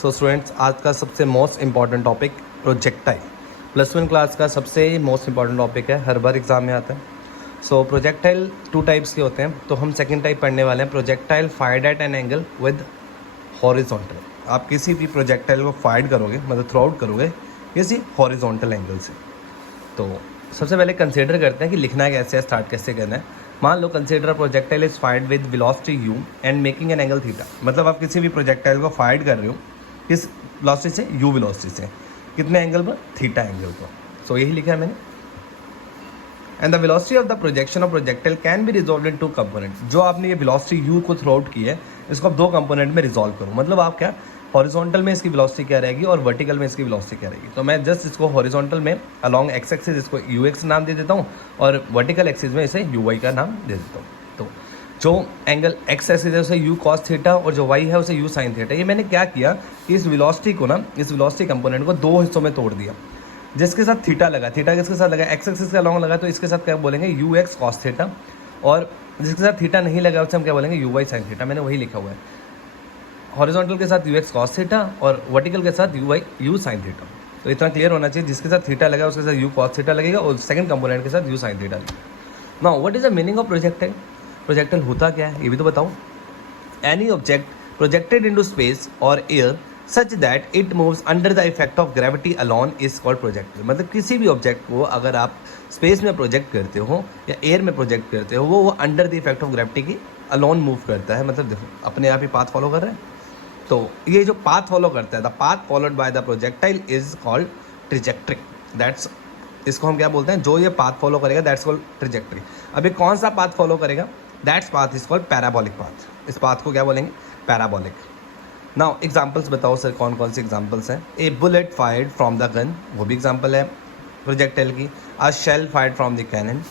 So students, आज का सबसे most important topic projectile. +1 class का सबसे मोस्ट इम्पॉर्टेंट टॉपिक है, हर बार एग्जाम में आता है। सो प्रोजेक्टाइल 2 टाइप्स के होते हैं, तो हम सेकंड टाइप पढ़ने वाले हैं, projectile fired eight an angle with horizontal. आप किसी भी प्रोजेक्टाइल को फायर करोगे, मतलब थ्रू आउट करोगे किसी हॉरिजॉन्टल एंगल से। तो सबसे पहले कंसीडर करते हैं कि लिखना कैसे है, स्टार्ट कैसे करना है। मान low consider projectile is fired with velocity u and making an angle theta. मतलब आप किसी भी प्रोजेक्टाइल को फायर कर रहे हो किस वेलोसिटी से, u वेलोसिटी से, कितने एंगल पर, थीटा एंगल पर। सो यही लिखा है मैंने। And the velocity of the projection of projectile can be resolve in 2 component. जो आपने ये वेलोसिटी u को थ्रू आउट की है, इसको आप 2 कंपोनेंट में रिजॉल्व करो। मतलब आप क्या, हॉरिजॉन्टल में इसकी वेलोसिटी क्या रहेगी और वर्टिकल में इसकी वेलोसिटी क्या रहेगी। तो मैं जस्ट इसको हॉरिजॉन्टल में अलॉन्ग एक्स एक्सिस इसको ux नाम दे देता हूँ और वर्टिकल एक्सिस में इसे uy का नाम दे देता हूँ। तो जो एंगल एक्स एक्सिस है उसे u cos थीटा और जो y है उसे u sin थीटा। ये मैंने क्या किया कि इस वेलोसिटी को ना, इस वेलोसिटी कंपोनेंट को 2 हिस्सों में तोड़ दिया, जिसके साथ थीटा लगा। थीटा किसके साथ लगा, एक्स एक्सिस के अलॉन्ग लगा, तो इसके साथ क्या बोलेंगे, ux cos थीटा। और जिसके साथ थीटा नहीं लगा उसे हम क्या बोलेंगे, uy sin थीटा। मैंने वही लिखा हुआ है, हॉरिजॉन्टल के साथ ux cos थीटा और वर्टिकल के साथ u sin थीटा। तो इतना क्लियर होना चाहिए, जिसके साथ थीटा लगा उसके साथ u cos थीटा लगेगा और सेकंड कंपोनेंट के साथ u sin थीटा लगेगा। Now what is the meaning of projectile? Projectile होता क्या है ये भी तो बताओ। Any object projected into space और air such that it moves under the effect of gravity alone is called projectile. मतलब किसी भी ऑब्जेक्ट को अगर आप स्पेस में प्रोजेक्ट करते हो या एयर में प्रोजेक्ट करते हो, वो under the effect of gravity की अलोन मूव करता है। मतलब देखो अपने आप ही पाथ फॉलो कर रहे हैं। तो ये जो पाथ फॉलो करता है, the path followed by the projectile is called trajectory. That's, इसको हम क्या बोलते हैं, जो ये पाथ फॉलो करेगा दैट्स कॉल्ड ट्रिजेक्ट्री। अब ये कौन सा पाथ फॉलो करेगा, that's path is called parabolic path. इस पाथ को क्या बोलेंगे, पैराबोलिक। नाउ एग्जांपल्स बताओ सर, कौन कौन से एग्जांपल्स हैं। A bullet fired from the gun, वो भी एग्जांपल है प्रोजेक्टाइल की। A shell fired from the cannon,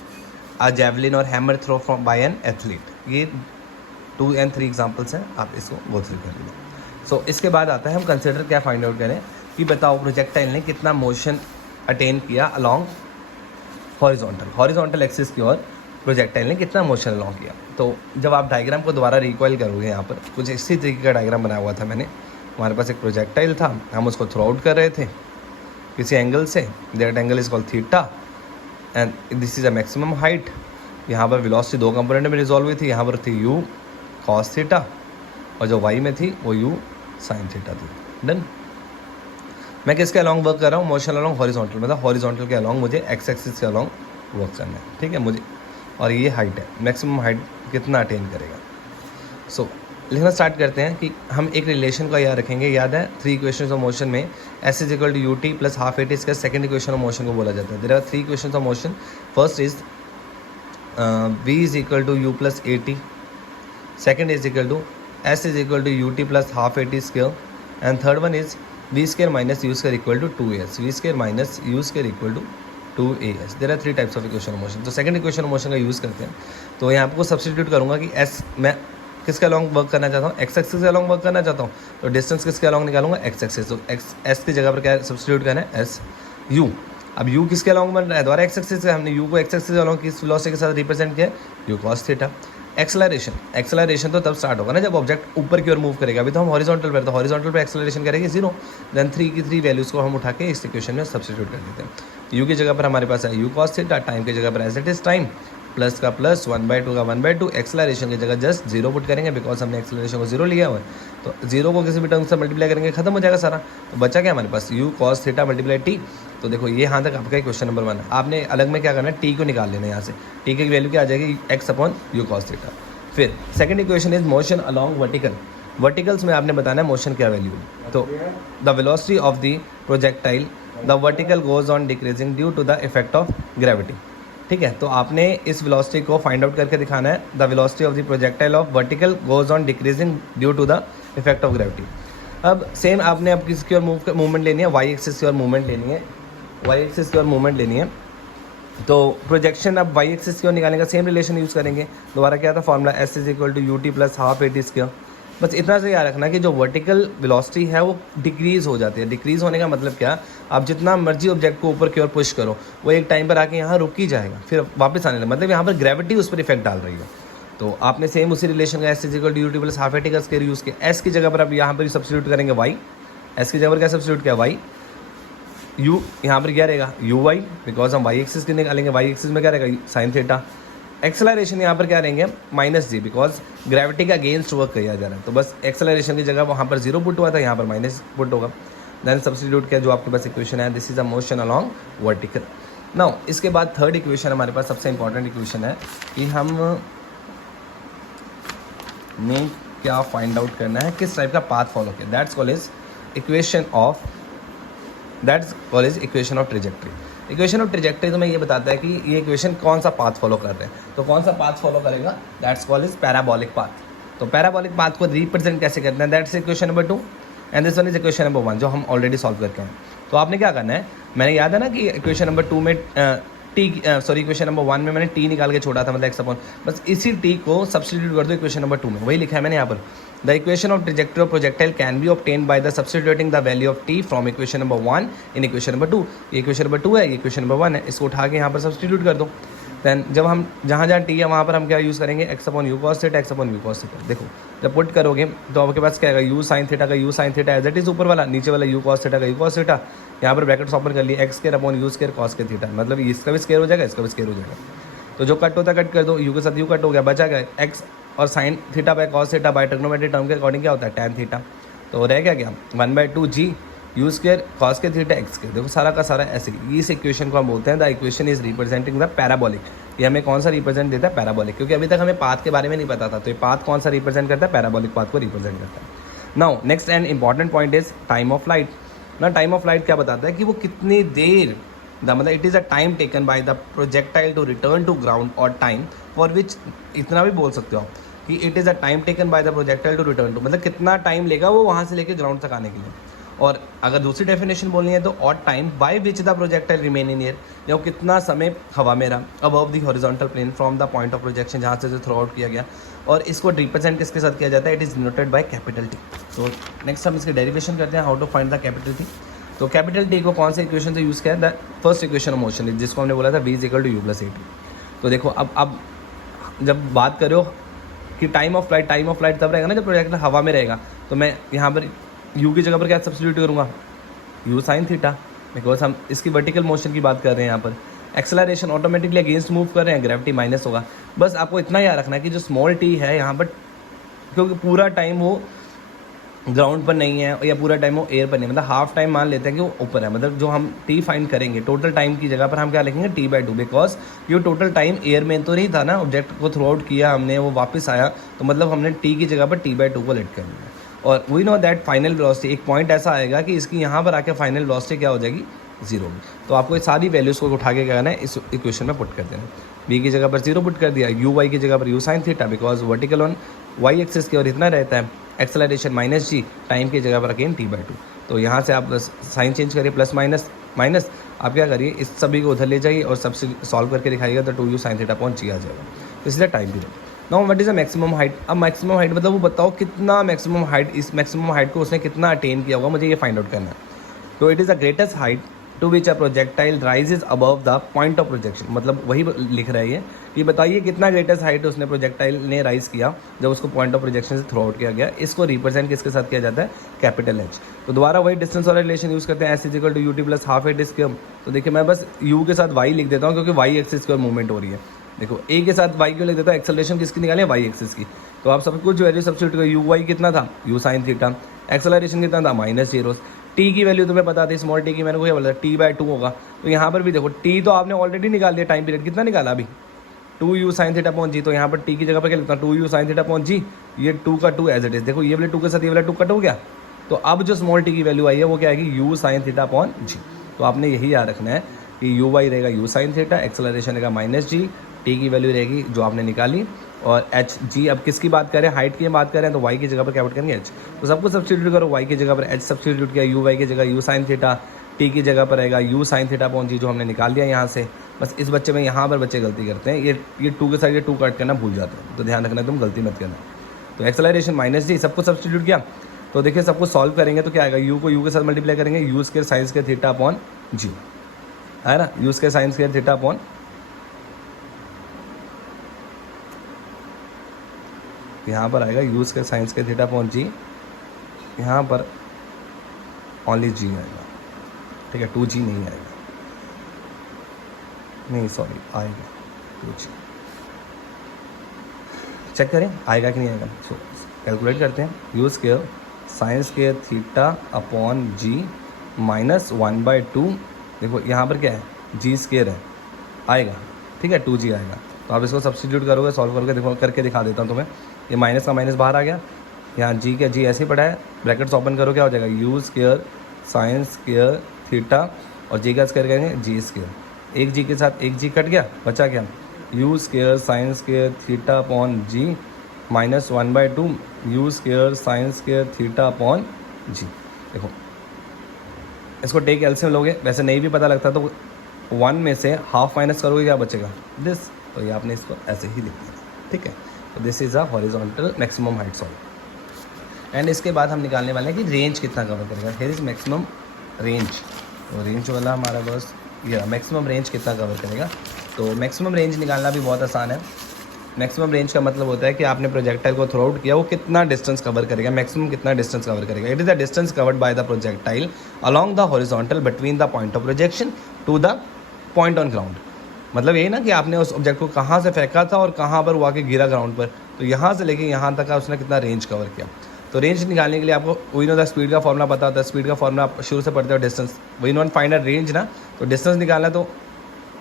a javelin और hammer throw from by an athlete. ये 2 and 3 एग्जांपल्स हैं, आप इसको गो थ्रू कर लीजिए। सो इसके बाद आता है हम कंसिडर क्या फाइंड आउट करें कि बताओ प्रोजेक्टाइल ने कितना मोशन अटेन किया अलॉन्ग हॉरिजॉन्टल एक्सिस की ओर, प्रोजेक्टाइल ने कितना मोशन अलॉन्ग किया। तो जब आप डायग्राम को दोबारा रिकॉइल करोगे, यहाँ पर कुछ इसी तरीके का डायग्राम बनाया हुआ था मैंने। हमारे पास एक प्रोजेक्टाइल था, हम उसको थ्रो आउट कर रहे थे किसी एंगल से, that angle is called theta and this is a maximum height. यहाँ पर वेलोसिटी 2 कंपोनेंट में रिजॉल्व हुई थी, यहाँ पर थी u cos थीटा और जो y में थी वो u sin थीटा थी। डन। मैं किसके अलॉन्ग वर्क कर रहा हूँ, मोशन अलॉन्ग हॉरिजॉन्टल, मतलब हॉरिजॉन्टल के अलॉन्ग मुझे एक्स एक्सिस के अलॉन्ग वर्क करना है, ठीक है मुझे। और ये हाइट है, मैक्सिमम हाइट कितना अटेन करेगा। सो लिखना स्टार्ट करते हैं कि हम एक रिलेशन का याद रखेंगे। याद है 3 इक्वेशंस ऑफ मोशन में s is equal to ut plus half at इसका सेकंड इक्वेशन ऑफ मोशन को बोला जाता है। There are 3 equations of motion. First is v is equal to u plus at, second is equal to s is equal to ut plus half at square, and third one is v square minus u square equal to 2as, v square minus u square equal to 2as. there are 3 types of equation of motion. तो second equation of motion का use करते हैं। तो यहाँ आपको substitute करूँगा कि s मैं किसके अलॉन्ग वर्क करना चाहता हूँ, एक्स एक्सिस के अलॉन्ग वर्क करना चाहता हूँ, तो डिस्टेंस किसके अलॉन्ग निकालूंगा, एक्स एक्सिस। तो एक्स एस की जगह पर क्या सब्सटीट्यूट करना है, एस यू। अब u किसके अलॉन्ग बन रहा है, दोबारा एक्स एक्सिस से हमने u को एक्स एक्सिस अलॉन्ग किस वेलोसिटी के साथ रिप्रेजेंट किया, u cos थीटा। एक्सेलरेशन तो तब स्टार्ट होगा ना जब ऑब्जेक्ट ऊपर की ओर मूव करेगा। अभी तो हम हॉरिजॉन्टल पर, तो हॉरिजॉन्टल पर एक्सेलरेशन करेगी 0। देन 3 की 3 वैल्यूज़ को हम उठा के इस इक्वेशन में सब्स्टिट्यूट कर देते हैं। u की जगह पर हमारे पास है u cos थीटा, टाइम की जगह पर as it is time, plus का प्लस, 1/2 का 1/2। एक्सेलरेशन की जगह जस्ट 0 पुट करेंगे बिकॉज हमने एक्सेलरेशन को 0 लिया हुआ है। तो 0 को किसी भी टर्म से मल्टीप्लाई करेंगे, खत्म हो जाएगा सारा। तो बचा क्या हमारे पास, u cos theta multiply t। तो देखो ये यहाँ तक आपका क्वेश्चन नंबर 1 है। आपने अलग में क्या करना है, t को निकाल लेना है यहाँ से। t की वैल्यू क्या आ जाएगी, x/u cos थीटा। फिर second equation is motion along vertical. Verticals में आपने बताना है मोशन क्या वैल्यू है। तो the velocity of the projectile the vertical goes on decreasing due to the effect of gravity. ठीक है, तो आपने इस वेलोसिटी को फाइंड आउट करके दिखाना है। The velocity of the projectile of vertical goes on decreasing due to the effect of gravity. अब सेम आपने अब किसकी ओर मूवमेंट लेनी है, वाई एक्सिस की ओर मूवमेंट लेनी है, वाई एक्सिस की ओर मूवमेंट लेनी है। तो प्रोजेक्शन अब वाई एक्सिस की ओर निकालने का सेम रिलेशन यूज़ करेंगे। दोबारा क्या था formula, s is equal to ut plus half at square. बस इतना से याद रखना कि जो वर्टिकल वेलोसिटी है वो डिक्रीज़ हो जाती है। डिक्रीज़ होने का मतलब क्या, आप जितना मर्जी ऑब्जेक्ट को ऊपर की ओर पुश करो वो एक टाइम पर आके यहाँ रुक ही जाएगा, फिर वापस आने लगा। मतलब यहाँ पर ग्रेविटी उस पर इफेक्ट डाल रही है। तो आपने सेम उसी रिलेशन का s is equal to ut plus half at का स्क्वायर यूज़ किया। s की जगह पर आप यहाँ पर सब्स्टिट्यूट करेंगे y, एस की जगह पर क्या सब्स्टिट्यूट किया, वाई, यू यहाँ पर क्या रहेगा यू वाई, बिकॉज हम वाई एक्सिस की निकालेंगे, वाई एक्सिस में क्या रहेगा साइन थीटा। एक्सेलरेशन यहाँ पर क्या रहेंगे माइनस जी, बिकॉज ग्रेविटी का अगेंस्ट वर्क किया जा रहा है, तो बस एक्सेलरेशन की जगह वहाँ पर जीरो पुट हुआ था, यहाँ पर माइनस पुट होगा। देन सब्स्टिट्यूट किया जो आपके पास इक्वेशन है, this is a motion along vertical. Now इसके बाद थर्ड इक्वेशन हमारे पास सबसे इंपॉर्टेंट इक्वेशन है कि हम ने क्या फाइंड आउट करना है, किस टाइप का पाथ फॉलो किया, that's called equation of trajectory. Equation of trajectory तो मैं ये बताता है कि ये इक्वेशन कौन सा पाथ फॉलो कर रहे हैं, तो कौन सा पाथ फॉलो करेगा, दैट्स कॉल्ड पैराबोलिक पाथ। तो पैराबोलिक पाथ को रिप्रेजेंट कैसे करते हैं, that's equation number 2 and this one is equation number 1 जो हम ऑलरेडी सॉल्व करके हैं। तो आपने क्या करना है, मैंने याद है ना कि इक्वेशन नंबर 2 में इक्वेशन नंबर 1 में मैंने टी निकाल के छोड़ा था, मतलब एक्स अपॉन, बस इसी टी को सब्स्टिट्यूट कर दो इक्वेशन नंबर 2 में, वही लिखा है मैंने यहाँ पर। The equation of trajectory of projectile can be obtained by the substituting the value of T from equation number 1 in equation number 2। ये इक्वेशन नंबर 2 है, ये इक्वेशन नंबर 1 है, इसको उठा के यहाँ पर सब्स्टिट्यूट कर दो। देन जब हम जहाँ जहाँ टी है वहाँ पर हम क्या यूज़ करेंगे, x upon u cos theta, x upon u cos theta. देखो जब पुट करोगे तो आपके पास क्या आएगा, यू साइन थीटा का u sine theta as it is ऊपर वाला, नीचे वाला यू कॉस थीटा का यू कॉस थीटा, यहाँ पर ब्रैकेट्स ओपन कर लिए, x square upon u square cos के थीटा, मतलब इसका भी स्क्वायर हो जाएगा, इसका भी स्क्वायर हो जाएगा। तो जो कट होता है कट कर दो, यू के साथ यू कट हो गया, बचा गया एक्स और sine theta by cos theta by trigonometric term के अकॉर्डिंग क्या होता है टैन थीटा। तो रह क्या 1/2 जी यू स्क्वायर कॉस के थीटा एक्स स्क्वायर। देखो सारा का सारा ऐसे ही, इस इक्वेशन को हम बोलते हैं the equation is representing the parabolic. ये हमें कौन सा रिप्रेजेंट देता है, पैराबोलिक, क्योंकि अभी तक हमें पाथ के बारे में नहीं पता था, तो ये पाथ कौन सा रिप्रेजेंट करता है, पैराबोलिक पाथ को रिप्रेजेंट करता है। Now next and important point is time of light. ना टाइम ऑफ लाइट क्या बताता है कि वो कितनी देर, मतलब it is a time taken by the projectile to return to ground और टाइम फॉर विच, इतना भी बोल सकते हो आप कि it is a time taken by the projectile to return to, मतलब कितना टाइम लेगा वो वहाँ से लेकर ग्राउंड तक आने के लिए। और अगर दूसरी डेफिनेशन बोलनी है तो और time by which the projectile remain in air, या कितना समय हवा में रहा above the horizontal plane from the point of projection जहाँ से जो थ्रो आउट किया गया, और इसको रिप्रेजेंट किसके साथ किया जाता है, it is denoted by capital T. तो नेक्स्ट हम इसके डेरिवेशन करते हैं, how to find the capital T. तो कैपिटल टी को कौन से इक्वेशन से यूज़ किया है, the first equation of motion जिसको हमने बोला था v equal to u plus a t. तो देखो अब जब बात करो कि टाइम ऑफ फ्लाइट तब रहेगा ना जब प्रोजेक्टाइल हवा में रहेगा, तो मैं यहाँ पर u की जगह पर क्या सब्स्टिट्यूट करूँगा, u साइन थीटा, बिकॉज हम इसकी वर्टिकल मोशन की बात कर रहे हैं। यहाँ पर एक्सेलरेशन ऑटोमेटिकली अगेंस्ट मूव कर रहे हैं, ग्रेविटी माइनस होगा। बस आपको इतना याद रखना है कि जो स्मॉल टी है यहाँ पर, क्योंकि पूरा टाइम वो ग्राउंड पर नहीं है या पूरा टाइम वो एयर पर नहीं, मतलब हाफ टाइम मान लेते हैं कि वो ऊपर है, मतलब जो हम टी फाइंड करेंगे टोटल टाइम की जगह पर हम क्या लिखेंगे t/2, बिकॉज ये टोटल टाइम एयर में तो नहीं था ना, ऑब्जेक्ट को थ्रू आउट किया हमने, वो वापस आया, तो मतलब हमने टी की जगह पर t/2 को लेट कर लिया। और we know that final velocity, एक पॉइंट ऐसा आएगा कि इसकी यहाँ पर आके फाइनल वेलोसिटी क्या हो जाएगी, जीरो में। तो आपको ये सारी वैल्यूज़ को उठा के क्या करना है, इस इक्वेशन में पुट कर देना। v की जगह पर जीरो पुट कर दिया, यू वाई की जगह पर u sine theta, because vertical on y axis की ओर इतना रहता है, एक्सेलरेशन माइनस जी, टाइम की जगह पर अगेन t/2। तो यहाँ से आप साइन चेंज करिए, प्लस माइनस आप क्या करिए, इस सभी को उधर ले जाइए और सबसे सॉल्व करके दिखाइएगा, तो 2u साइन थीटा अपॉन जी आ जाएगा। तो इसी time period. Now what is the maximum height. अब मैक्सिमम हाइट मतलब वो बताओ कितना मैक्सिमम हाइट, इस मैक्सिमम हाइट को उसने कितना अटेन किया होगा, मुझे ये फाइंड आउट करना है। तो it is the greatest height to which a projectile rises above the point of projection, मतलब वही लिख रहा है ये बताइए कितना ग्रेटेस्ट हाइट उसने प्रोजेक्टाइल ने राइज किया जब उसको पॉइंट ऑफ प्रोजेक्शन से थ्रू आउट किया गया। इसको रिप्रेजेंट किसके साथ किया जाता है, कैपिटल एच। तो दोबारा वही डिस्टेंस वाला रिलेशन यूज़ करते हैं, s equal to ut plus half at square. तो देखिए मैं बस u के साथ y लिख देता हूँ क्योंकि y एक्सिस की ओर मूवमेंट हो रही है। देखो a के साथ y क्यों लिख देता हूँ, एक्सेलरेशन किसकी निकालें, y एक्सिस की। तो आप सब कुछ वैल्यू सब्स्टिट्यूट करो, u y कितना था, u साइन थीटा, एक्सेलरेशन कितना था -0, टी की वैल्यू तुम्हें पता थी, स्मॉल टी की मैंने को ये बोला t/2 होगा। तो यहाँ पर भी देखो टी तो आपने ऑलरेडी निकाल दिया, टाइम पीरियड कितना निकाला अभी, 2u sine theta upon G. तो यहाँ पर टी की जगह पर क्या लिखता हूँ, 2u साइन थीटा अपॉन जी, ये 2 का 2 एज इट इज। देखो ये वाले 2 के साथ ये वाला 2 कट हो गया, तो अब जो स्मॉल टी की वैल्यू आई है वो क्या आएगी, u sine theta upon G. तो आपने यही याद रखना है कि u वाई रहेगा u साइन थीटा, एक्सेलरेशन रहेगा -g, टी की वैल्यू रहेगी जो आपने निकाली, और एच जी। अब किसकी बात करें, हाइट की बात करें तो वाई की जगह पर क्या पुट करेंगे, एच। तो सबको सब्स्टिट्यूट करो, वाई की जगह पर एच सब्स्टिट्यूट किया, यू वाई की जगह यू साइन थीटा, टी की जगह पर रहेगा यू साइन थीटा अपॉन जी जो हमने निकाल दिया यहाँ से। बस इस बच्चे में यहाँ पर बच्चे गलती करते हैं, ये 2 के साथ ये 2 कट करना भूल जाते हैं, तो ध्यान रखना तुम गलती मत करना। तो एक्सेलरेशन -g सबको सब्स्टिट्यूट किया, तो देखिए सबको सॉल्व करेंगे तो क्या आएगा, यू को यू के साथ मल्टीप्लाई करेंगे, u square sine square theta upon g है ना, u square sine square theta upon, यहाँ पर आएगा u square sine square theta upon g, यहाँ पर ओनली जी आएगा, ठीक है, 2g नहीं आएगा, नहीं सॉरी आएगा 2g। चेक करें आएगा कि नहीं आएगा। सो कैलकुलेट करते हैं, u square sine square theta upon g minus 1/2। देखो यहाँ पर क्या है, जी स्क्वायर है, आएगा, ठीक है, 2g आएगा। तो आप इसको सब्स्टिट्यूट करोगे, सॉल्व करोगे, देखो करके दिखा देता हूँ तुम्हें। ये माइनस का माइनस बाहर आ गया, यहाँ जी क्या जी ऐसे ही पड़ा है, ब्रैकेट्स ओपन करो, क्या हो जाएगा, you square sine square theta और जी का स्क्वायर करेंगे जी स्क्वायर, एक जी के साथ एक जी कट गया, बचा क्या, u square sine square theta upon g minus 1/2 u square sine square theta upon g. देखो इसको टेक एलसीएम लोगे, वैसे नहीं भी पता लगता तो 1 में से हाफ माइनस करोगे, क्या बचेगा दिस, तो ये आपने इसको ऐसे ही लिख दिया, ठीक है। तो this is a horizontal maximum height solve. And इसके बाद हम निकालने वाले हैं कि रेंज कितना कवर करेगा। हियर इज मैक्सिमम रेंज, तो रेंज वाला हमारा बस ये मैक्सिमम रेंज कितना कवर करेगा। तो मैक्सिमम रेंज निकालना भी बहुत आसान है। मैक्सिमम रेंज का मतलब होता है कि आपने प्रोजेक्टाइल को थ्रो आउट किया, वो कितना डिस्टेंस कवर करेगा, मैक्सिमम कितना डिस्टेंस कवर करेगा। It is the distance covered by the projectile along the horizontal between the point of projection to the point on ground. मतलब ये ना कि आपने उस ऑब्जेक्ट को कहाँ से फेंका था और कहाँ पर वो आके गिरा ग्राउंड पर, तो यहाँ से लेके यहाँ तक उसने कितना रेंज कवर किया। तो रेंज निकालने के लिए आपको वही नो द स्पीड का फॉर्मूला पता होता है, स्पीड का फॉर्मूला आप शुरू से पढ़ते हो, डिस्टेंस वही नॉन फाइंड अ रेंज ना, तो डिस्टेंस निकालना तो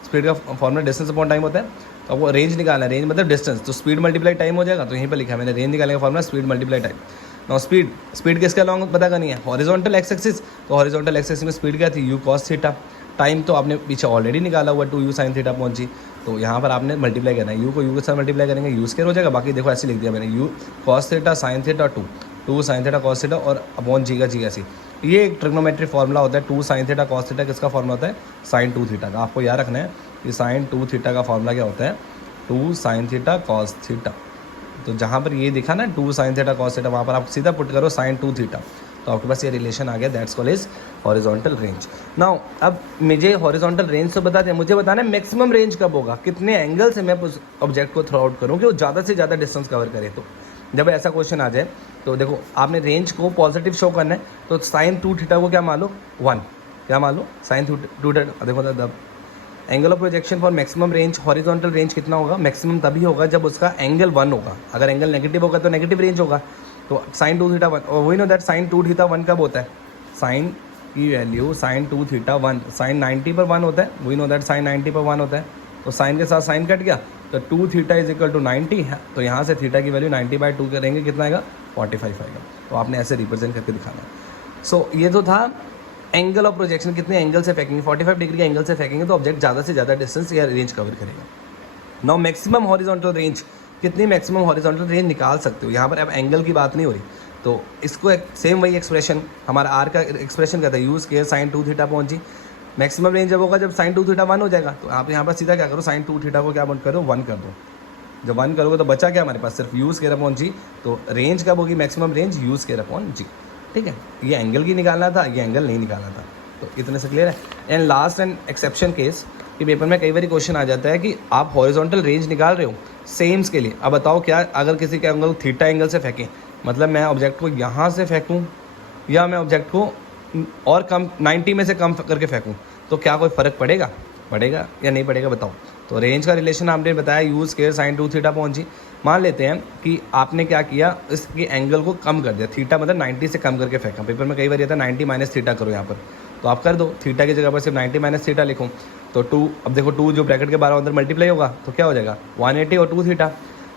स्पीड का फॉर्मूला डिस्टेंस अपॉन टाइम होता है, तो वो रेंज निकालना है, रेंज मतलब डिस्टेंस, तो स्पीड मल्टीप्लाई टाइम हो जाएगा। तो यहीं पर लिखा है मैंने, रेंज निकालने का formula speed multiply time. Now speed किसके अलॉन्ग पता करनी है, हॉरिजॉन्टल एक्स एक्सिस, तो हॉरिजॉन्टल एक्स एक्सिस में स्पीड क्या थी, यू कॉस थीटा। टाइम तो आपने पीछे ऑलरेडी निकाला हुआ 2u साइन थीटा पहुंची, तो यहाँ पर आपने मल्टीप्लाई करना है, यू को यू के साथ मल्टीप्लाई करेंगे, यू स्क्वायर हो जाएगा। बाकी देखो ऐसे लिख दिया मैंने, you cos theta sine theta 2 sine theta cos theta और अपॉन जी का जी ऐसी। ये एक ट्रिग्नोमेट्रिक फॉर्मूला होता है, 2 साइन थीटा कॉस थीटा किसका फॉर्मूला होता है, साइन 2 थीटा का। आपको याद रखना है कि साइन 2 थीटा का फॉर्मूला क्या होता है, 2 साइन थीटा कॉस थीटा। तो जहाँ पर ये दिखा ना 2 साइन थीटा कॉस थीटा, वहाँ पर आप सीधा पुट करो साइन 2 थीटा, तो आपके पास ये रिलेशन आ गया, that's called is horizontal range. Now अब मुझे हॉरिजॉन्टल रेंज से बता दें, मुझे बताना है मैक्सिमम रेंज कब होगा, कितने एंगल से मैं उस ऑब्जेक्ट को थ्रो आउट करूँ कि वो ज़्यादा से ज़्यादा डिस्टेंस कवर करे। तो जब ऐसा क्वेश्चन आ जाए तो देखो आपने रेंज को पॉजिटिव शो करना है, तो साइन 2 थीटा को क्या मान लो 1, क्या मान लो साइन 2 थीटा। देखो the angle of projection for maximum range horizontal range कितना होगा, मैक्सिमम तभी होगा जब उसका एंगल 1 होगा। अगर एंगल नेगेटिव होगा तो नेगेटिव रेंज होगा। तो साइन 2 थीटा 1, और वही नो दैट साइन 2 थीटा 1 कब होता है, साइन की वैल्यू साइन 2 थीटा 1 साइन 90 पर 1 होता है, वही नो दैट साइन 90 पर 1 होता है। तो साइन के साथ साइन कट गया, तो 2 थीटा इज इक्वल टू 90 है, तो यहाँ से थीटा की वैल्यू 90/2 करेंगे, कितना आएगा 45 आएगा। तो आपने ऐसे रिप्रेजेंट करके दिखाना है। सो ये तो था एंगल ऑफ प्रोजेक्शन, कितने एंगल से फेंकेंगे, 45 डिग्री के एंगल से फेंकेंगे तो ऑब्जेक्ट ज़्यादा से ज़्यादा डिस्टेंस या रेंज कवर करेगा। नाउ मैक्सिमम हॉरिजॉन्टल रेंज, कितनी मैक्सिमम हॉरिजॉन्टल रेंज निकाल सकते हो। यहाँ पर अब एंगल की बात नहीं हो रही, तो इसको एक सेम वही एक्सप्रेशन हमारा आर का एक्सप्रेशन कहता है, यूज़ किया साइन 2 थीटा पहुंची। मैक्सिमम रेंज जब होगा जब साइन 2 थीटा 1 हो जाएगा, तो आप यहाँ पर सीधा क्या करो, साइन 2 थीटा को क्या करो 1 कर दो। जब 1 करोगे तो बचा क्या हमारे पास, सिर्फ यूज़ केयर अपॉन जी। तो रेंज कब होगी, maximum range use care upon जी। ठीक है, ये एंगल की निकालना था, ये एंगल नहीं निकालना था। तो इतने से क्लियर है। And last and exception case कि पेपर में कई बार क्वेश्चन आ जाता है कि आप हॉरिजॉन्टल रेंज निकाल रहे हो सेम्स के लिए। अब बताओ क्या अगर किसी के एंगल थीटा एंगल से फेंकें, मतलब मैं ऑब्जेक्ट को यहाँ से फेंकूँ या मैं ऑब्जेक्ट को और कम 90 में से कम करके फेंकूँ, तो क्या कोई फ़र्क पड़ेगा या नहीं पड़ेगा बताओ। तो रेंज का रिलेशन आपने बताया यूज़ केयर साइन 2 थीटा पहुंची। मान लेते हैं कि आपने क्या किया, इसके एंगल को कम कर दिया, थीटा मतलब 90 से कम करके फेंका। पेपर में कई बार आता है 90 माइनस थीटा करो यहाँ पर, तो आप कर दो, थीटा की जगह पर सिर्फ 90 माइनस थीटा लिखूँ तो 2, अब देखो 2 जो ब्रैकेट के 12 अंदर मल्टीप्लाई होगा तो क्या हो जाएगा 180 और 2 थीटा।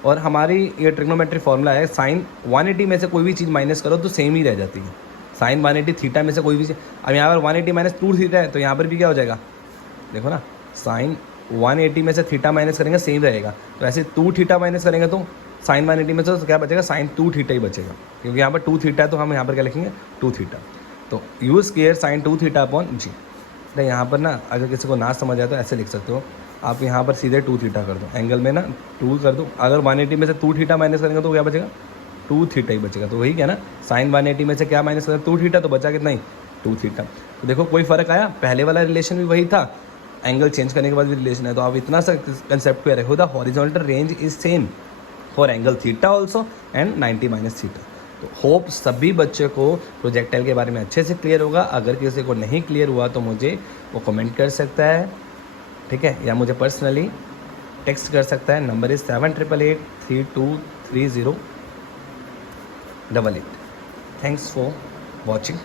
और हमारी ये ट्रिग्नोमेट्रिक फॉर्मूला है, साइन 180 में से कोई भी चीज़ माइनस करो तो सेम ही रह जाती है। साइन 180 थीटा में से कोई भी चीज़, अब यहाँ पर 180 माइनस 2 थीटा है, तो यहाँ पर भी क्या हो जाएगा, देखो ना, साइन 180 में से थीटा माइनस करेंगे सेम रहेगा। तो ऐसे 2 थीटा माइनस करेंगे तो साइन 180 में से तो क्या बचेगा, साइन 2 थीटा ही बचेगा, क्योंकि यहाँ पर 2 थीटा है तो हम यहाँ पर क्या लिखेंगे 2 थीटा। तो use care sign 2 theta upon G. तो यहाँ पर ना अगर किसी को ना समझ आए तो ऐसे लिख सकते हो आप, यहाँ पर सीधे 2 थीटा कर दो, एंगल में ना 2 कर दो। अगर 180 में से 2 थीटा माइनस करेंगे तो क्या बचेगा 2 थीटा ही बचेगा। तो वही क्या ना, साइन 180 में से क्या माइनस करें 2 थीटा, तो बचा कितना ही 2 थीटा। तो देखो कोई फ़र्क आया, पहले वाला रिलेशन भी वही था, एंगल चेंज करने के बाद भी रिलेशन है। तो आप इतना सा कंसेप्ट क्लियर है, the horizontal range is same for angle theta also and 90 minus theta. तो होप सभी बच्चे को प्रोजेक्टाइल के बारे में अच्छे से क्लियर होगा। अगर किसी को नहीं क्लियर हुआ तो मुझे वो कमेंट कर सकता है, ठीक है, या मुझे पर्सनली टेक्स्ट कर सकता है। Number is 7888323088। Thanks for watching.